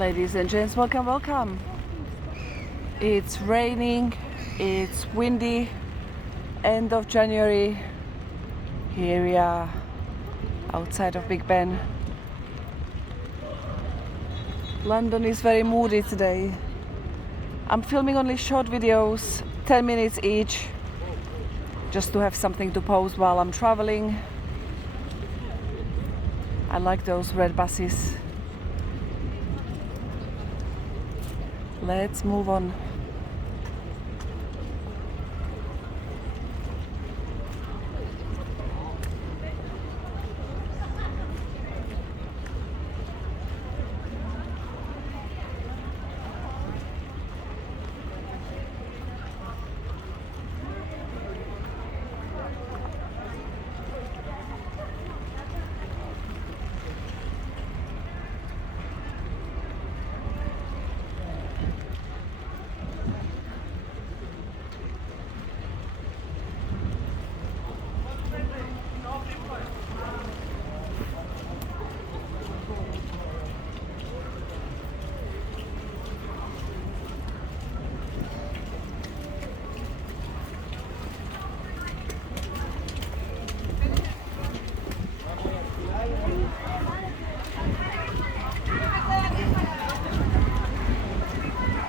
Ladies and gents, welcome, welcome. It's raining, it's windy, end of January. Here we are outside of Big Ben. London is very moody today. I'm filming only short videos, 10 minutes each, just to have something to post while I'm traveling. I like those red buses. Let's move on.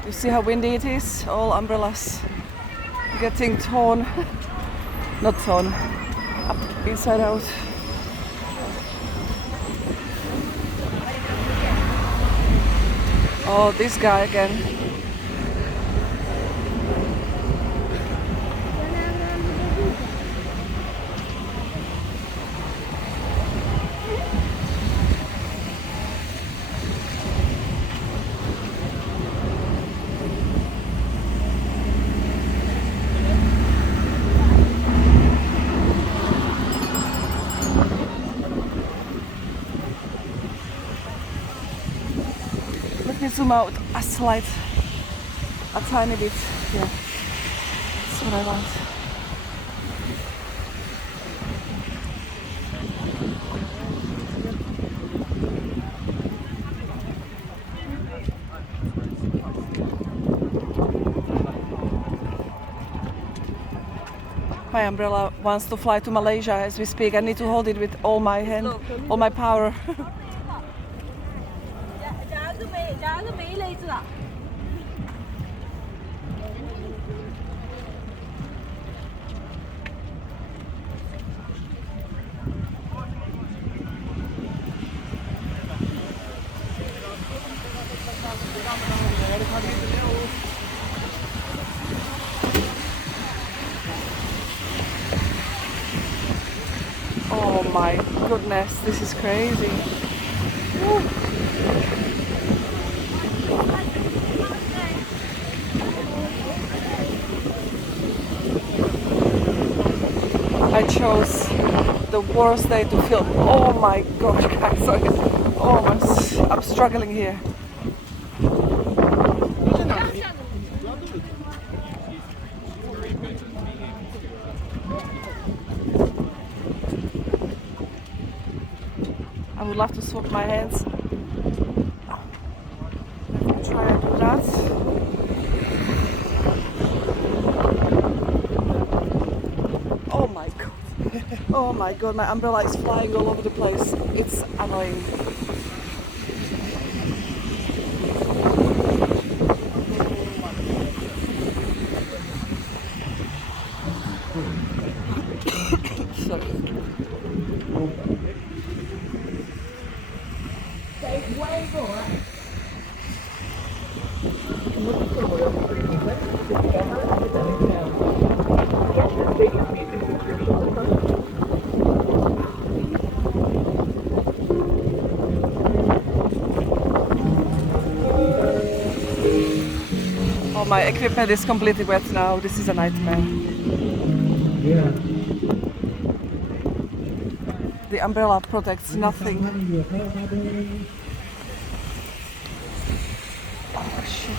You see how windy it is? All umbrellas getting torn, not torn, up inside out. Oh, this guy again. Let me zoom out a tiny bit. Yeah, that's what I want. My umbrella wants to fly to Malaysia as we speak. I need to hold it with all my hand, all my power. Oh my goodness, this is crazy. Woo. I chose the worst day to film. Oh my gosh, guys, sorry. Oh, I'm struggling here. I would love to swap my hands. Let me try and do that. Oh my god. Oh my god, my umbrella is flying all over the place. It's annoying. Sorry. Oh, my equipment is completely wet now. This is a nightmare. Yeah. The umbrella protects nothing. Oh shit.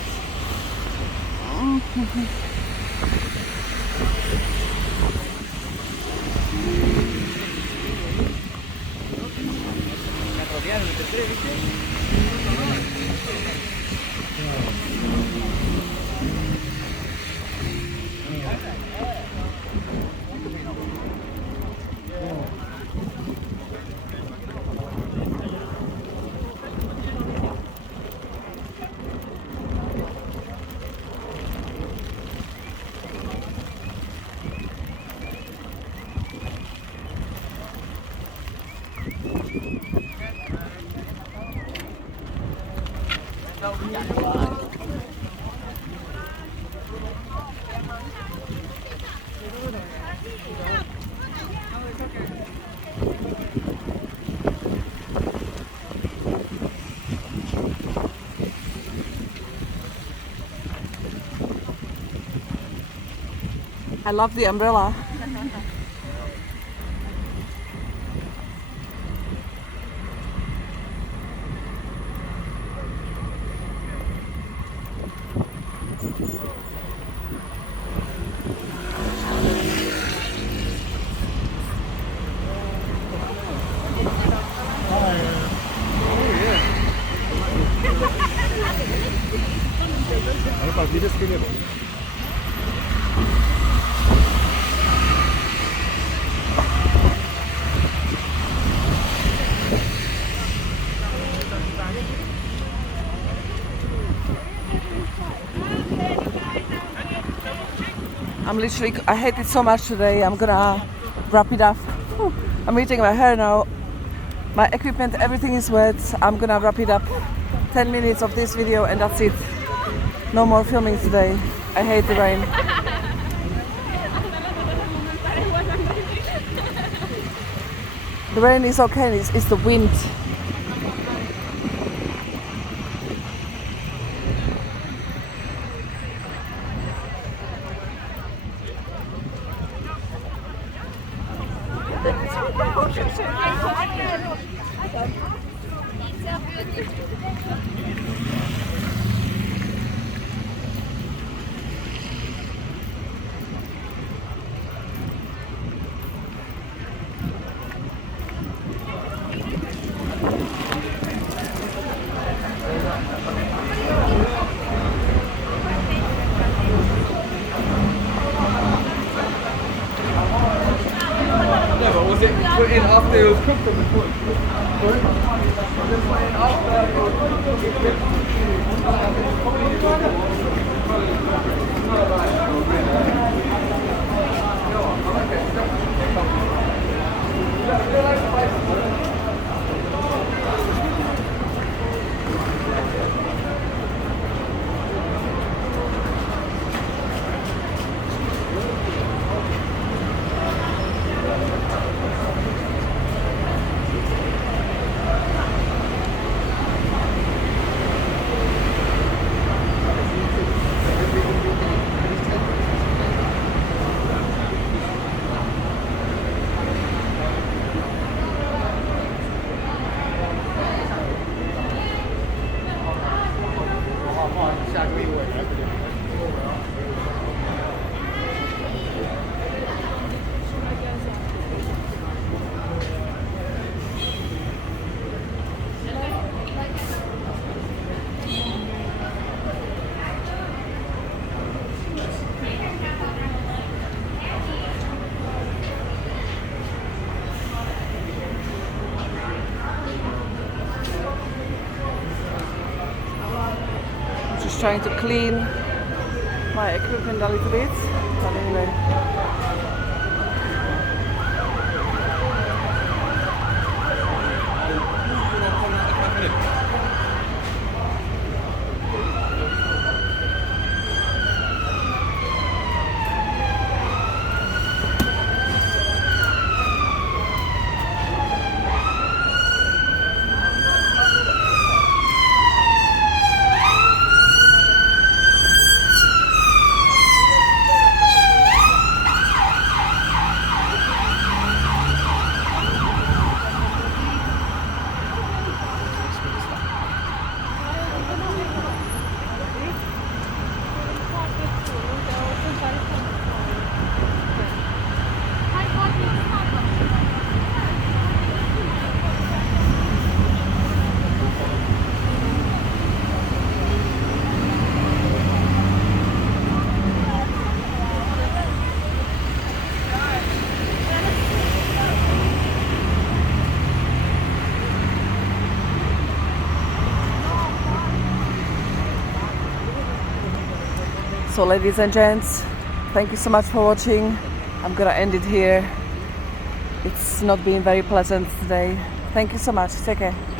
I love the umbrella. Einfach wie das Gelände. I hate it so much today. I'm gonna wrap it up. I'm eating my hair now. My equipment, everything is wet. I'm gonna wrap it up. 10 minutes of this video and that's it. No more filming today. I hate the rain. The rain is okay, it's the wind. Yeah, but was it put in after it was cooked or before it was cooked? Was it put in after it was Just trying to clean my equipment a little bit. But anyway. So ladies and gents, thank you so much for watching. I'm gonna end it here. It's not been very pleasant today. Thank you so much. Take care.